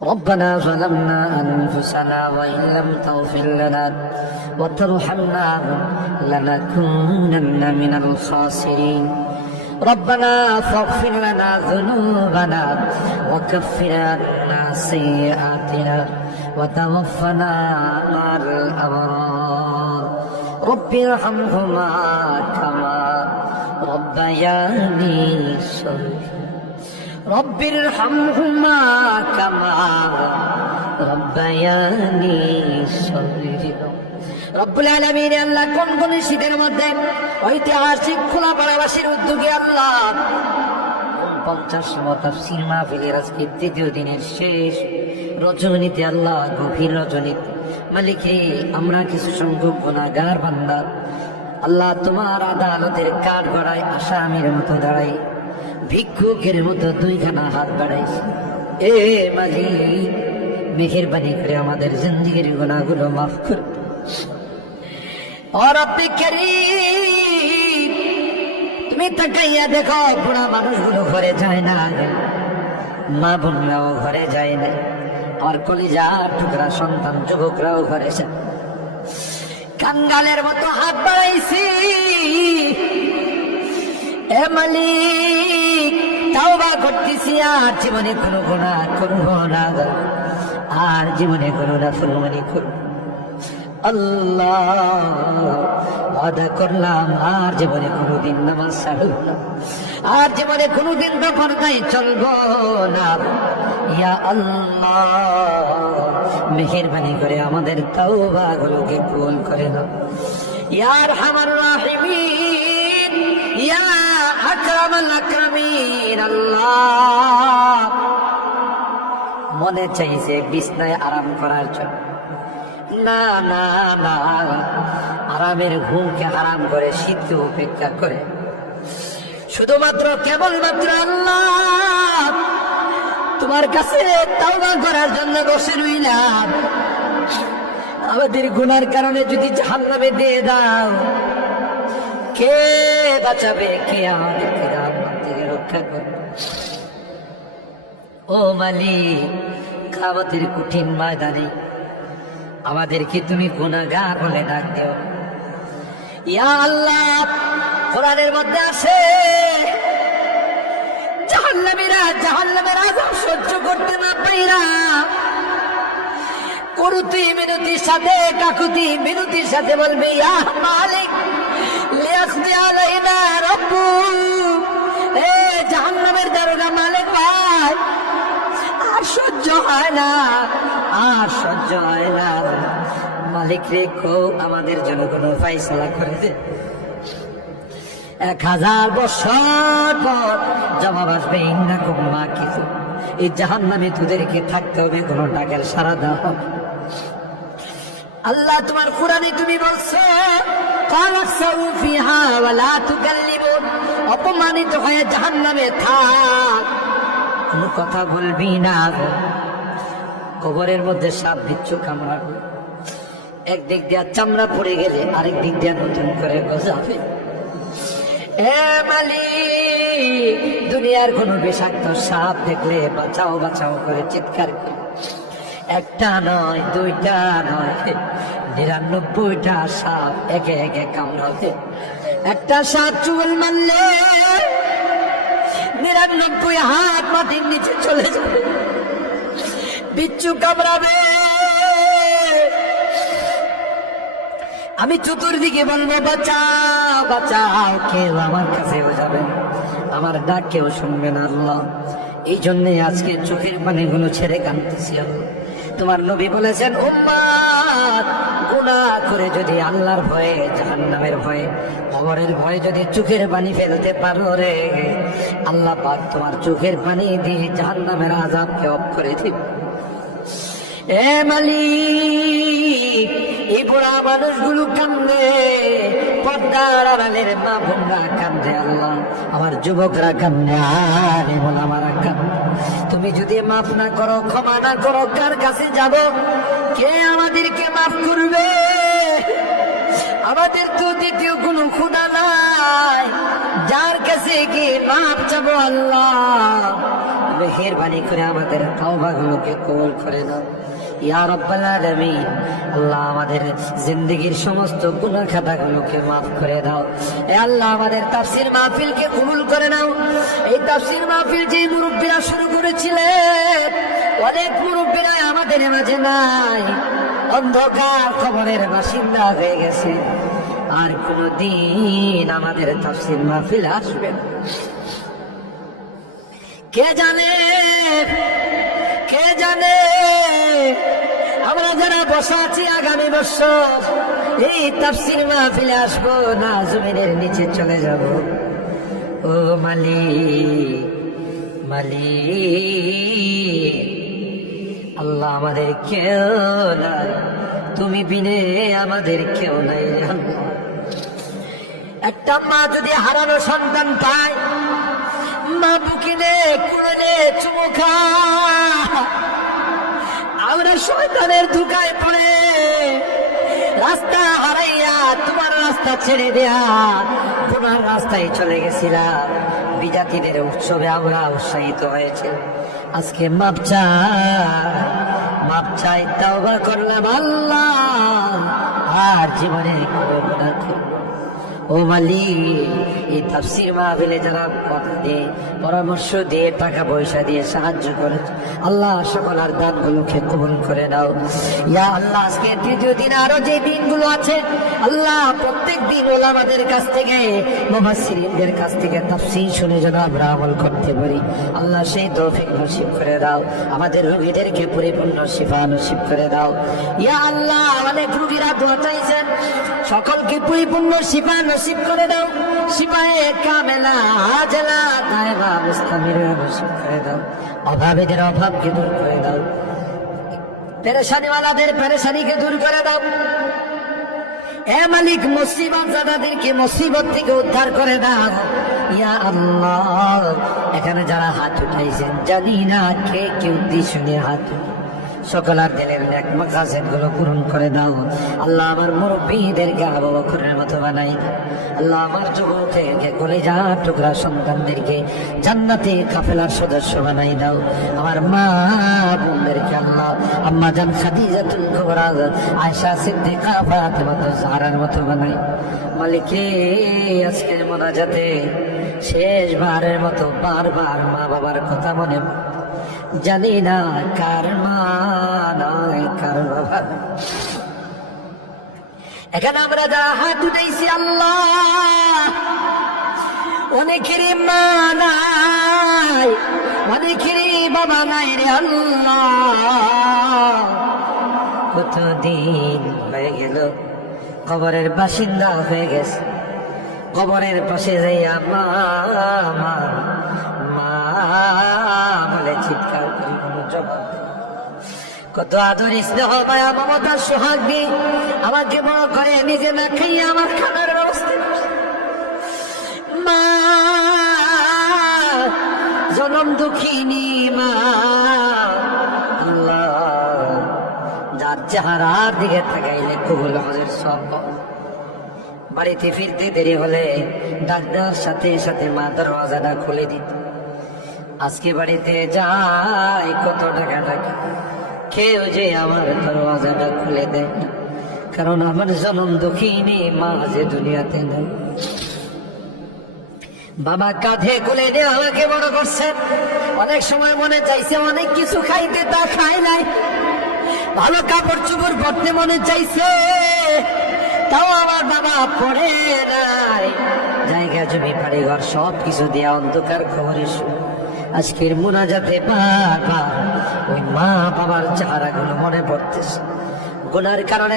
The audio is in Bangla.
ربنا ظلمنا أنفسنا وإن لم تغفر لنا وترحمنا لنكونن من الخاسرين ربنا فاغفر لنا ذنوبنا وكفر عنا سيئاتنا وتوفنا مع الأبرار رب ارحمهما كما ربياني صغيرا رب ارحمهما كما ربياني صغيرا রব্বুল আলামিন আল্লাহ কোন শীতের মধ্যে ঐতিহাসিক খোলাপাড়াবাসীর উদ্যোগে আল্লাহ 50 তাফসীর মাহফিলের আজকে তৃতীয় দিনের শেষ রজনীতে আল্লাহ গভীর রজনীতে মালিক হে আমরা কিছু সংখ্যক গুনাহগার বান্দা আল্লাহ তোমার আদালতের কাঠ গড়ায় আসামির মতো দাঁড়াই ভিক্ষুকের মতো দুইখানা হাত বাড়াইছে এ মালিক মেহেরবানি করে আমাদের জিন্দেগির গুনাহগুলো মাফ কর और अपने करीब তুমি তাকাইয়া দেখো বুড়া মানুষগুলো ঘরে যায় না মা বোনরাও ঘরে যায় না আর কলিজার টুকরা সন্তান যুবকরাও ঘরে যায় কাঙ্গালের মতো হাত বাড়াইছি এ মালিক তাওবা করতেছি আর জীবনে কোনো গুনাহ করব না আর জীবনে কোনো নাফরমানি করব আল্লাহ ওয়াদা করলাম আর জীবনে কোনোদিন নামাজ ছাড়ব না আর জীবনে কোনোদিন বেপরদায় চলব না ইয়া আল্লাহ মেহেরবানি করে আমাদের তাওবাগুলোকে কবুল করে নাও ইয়া আরহামার রাহিমিন ইয়া আকরামাল আকরামিন আল্লাহ মনে চাইছে বিছনায় আরাম করার জন্য না না না আরামের ঘুমকে হারাম করে শীতকে উপেক্ষা করে শুধুমাত্র কেবলমাত্র আল্লাহ তোমার কাছে তাওবা করার জন্য বসে রইলাম আমাদের গুনার কারণে যদি জাহান্নামে দিয়ে দাও কে বাঁচাবে কে আমাদেরকে জাহান্নাম থেকে রক্ষা করবে ও মালিক কিয়ামতের কঠিন ময়দানে আমাদেরকে তুমি গুনাহগার বলে ডাক দিও ইয়া আল্লাহ কোরআনের মধ্যে আছে জাহান্নামের আযাব সহ্য করতে না পাইরা কুরুতি মিনতির সাথে কাকুতি মিনতির সাথে বলবে ইয়া মালিক লিয়াখদি আলাইনা রাব্বুক এ জাহান্নামের দারোগা মালিক ভাই আর সহ্য হয় না আর সহ্য হয় না মালিক রেখো আমাদের জন্য কোনো ফাইসালা করে দে 1000 বছর পর জবাব আসবে ইন্নাকুম মাকিসু এই জাহান্নামে তোদেরকে থাকতে হবে কোনো টাকার সারা দাও আল্লাহ তোমার কোরআনে তুমি বলছো কালাকসাউ ফিহা ওয়ালা তুকাল্লিবুন অপমানিত হয়ে জাহান্নামে থাক কোনো কথা বলবি না কবরের মধ্যে সাপ বিচ্ছু কামড়াবে একদিক দিয়া চামড়া পড়ে গেলে আরেক দিক দিয়া নতুন করে গজাবে এ মালিক দুনিয়ার কোন বিষাক্ত সাপ দেখলে বাঁচাও বাঁচাও করে চিৎকার করে একটা নয় দুইটা নয় 99টা সাপ একে একে কামড়াবে একটা সাপ চুল মারলে 99 হাত মাটির নিচে চলে যাবে বিচ্ছু কামড়াবে আমি চতুর্দিকে বলবো বাঁচাও বাঁচাও কেউ আমার কাছেও যাবে আমার ডাক কেউ শুনবে না আল্লাহ এই জন্যে আজকে চোখের পানিগুলো ছেড়ে কাঁদতেছি আল্লাহ তোমার নবী বলেছেন উম্মত গুনাহ করে যদি আল্লাহর ভয়ে জাহান্নামের ভয়ে কবরের ভয়ে যদি চোখের পানি ফেলতে পারো রে আল্লাহ পাক তোমার চোখের পানি দিয়ে জাহান্নামের আযাবকে অফ করে দিবে এ মালিক এই বুড়া মানুষগুলো কান্দে পর্দার আড়ালের মা বোনরা কান্দে আল্লাহ আমার যুবকরা কান্দে আর ওলামারা কান্দে তুমি যদি মাফ না করো ক্ষমা না করো কার কাছে যাব কে আমাদেরকে মাফ করবে আমাদের তো দ্বিতীয় কোনো খোদা নাই যার কাছে গিয়ে মাফ চাবো আল্লাহ মেহেরবানি করে আমাদের তাওবাগুলোকে কবুল করে নাও ইয়া রাব্বাল আলামিন। আল্লাহ আমাদের জিন্দেগীর সমস্ত গুনাহ খাতাগুলোকে মাফ করে দাও। এ আল্লাহ আমাদের তাফসীর মাহফিলকে কবুল করে নাও। এই তাফসীর মাহফিল যে মুরব্বীরা শুরু করেছিলেন, অনেক মুরব্বীরা আমাদের মাঝে নাই, অন্ধকার কবরের বাসিন্দা হয়ে গেছে, আর কোনদিন আমাদের তাফসীর মাহফিল আসবে না। কে জানে, কে জানে আমরা যারা বসা আছি আগামী বছর এই তাফসীর মাহফিলে আসবো না, জমিনের নিচে চলে যাব। ও মালিক, মালিক আল্লাহ আমাদের কেউ নাই, তুমি বিনে আমাদের কেউ নাই। আল্লাহ একটা মা যদি হারানো সন্তান পায়, মা বুকিনে কুড়ে চুমু খায়, আমরা শয়তানের ধোঁকায় পড়ে রাস্তা হারাইয়া তোমার রাস্তা ছেড়ে দেয়া তোমার রাস্তায় চলে গেছিলাম। বিজাতিদের উৎসবে আমরা উৎসাহিত হয়েছে, আজকে মাপ চাই, তাওবা করলাম আল্লাহ, আর জীবনে কোনো গুনাহ করব না। ও মালিক, এই তাফসীর মাহফিলে যারা কথা দিয়ে, পরামর্শ দিয়ে, টাকা পয়সা দিয়ে সাহায্য করেছে, আল্লাহ সকলের দানগুলোকে কবুল করে নাও ইয়া আল্লাহ। আজকে তৃতীয় দিন, আরো যে দিনগুলো আছে আল্লাহ, প্রত্যেক দিন ওলামাদের কাছ থেকে, মুফাসসিরিনদের কাছ থেকে তাফসীর শুনে যেন আমরা আমল করতে পারি, আল্লাহ সেই তৌফিক নসিব করে দাও। আমাদের রোগীদেরকে পরিপূর্ণ শিফা নসিব করে দাও ইয়া আল্লাহ। অনেক রোগীরা দোয়া চাইছেন, সকলকে পরিপূর্ণ শিফা নসিব করে দাও। শিফায়ে কামেলা আজলা দায়বা মুস্তামিরা নসিব করে দাও। অভাবীদের অভাবকে দূর করে দাও, পেরেশানিওয়ালাদের পেরেশানিকে দূর করে দাও। এ মালিক, মুসিবত জাদাদেরকে মুসিবত থেকে উদ্ধার করে দাও ইয়া আল্লাহ। এখানে যারা হাত উঠাইছেন, জানি না কে কি উদ্দেশ্য নিয়ে হাত, সকলের দিলের নেক মাকাসিদ গুলো পূরণ করে দাও আল্লাহ। আমার মুরব্বীদেরকে আবু বকরের মতো বানাই দাও আল্লাহ। আমার যুবকদেরকে কলিজা টুকরা সন্তানদেরকে জান্নাতে কাফেলার সদস্য বানাই দাও। আমার মা বোনদেরকে আল্লাহ, আম্মা জান খাদিজাতুল কুবরা, আয়েশা সিদ্দিকা, ফাতেমা জাহরার মতো বানাই। মালিকে আজকের মোনাজাতে শেষবারের মতো বারবার মা বাবার কথা মনে, জানি না কার মা নাই কার বাবা। এখানে আমরা যারা হাত উঠাইছি আল্লাহ, অনেকেরই মা নাই, অনেকেরই বাবা নাই রে আল্লাহ। কতদিন হয়ে গেল কবরের বাসিন্দা হয়ে গেছে, কবরের পাশে যাইয়া মা মা মা বলে চিৎকার করি, কোনো জবাব নেই। কত আদর স্নেহ মায়া মমতার সোহাগ দিয়ে আমাকে বড় করে, নিজে না খাইয়ে আমার খানার ব্যবস্থা। মা জনম দুঃখিনী মা আল্লাহ, যার চেহারার দিকে তাকাইলে কবুল আমাদের সব। বাড়িতে ফিরতে দেরি হলে ডাক দেওয়ার সাথে সাথে মা দরওয়াজাটা খুলে দিত। আজকে বাড়িতে যাই কত টাকা টাকা, কেউ যে আমার দরওয়াজাটা খুলে দেয় না, কারণ আমার জনম দুঃখিনী মা যে দুনিয়াতে নেই। বাবা কাঁধে খুলে দিয়ে আমাকে বড় করছেন। অনেক সময় মনে চাইছে অনেক কিছু খাইতে, তা খাই নাই। ভালো কাপড় চোপড় পরতে মনে চাইছে, তাও আমার বাবা পড়ে নাই। জায়গা জমি বাড়ি ঘর সব কিছু দেয়া অন্ধকার খবরে আজকের মোনাজাতে বারবার ওই মা বাবার চেহারাগুলো মনে পড়তেছে। গুনার কারণে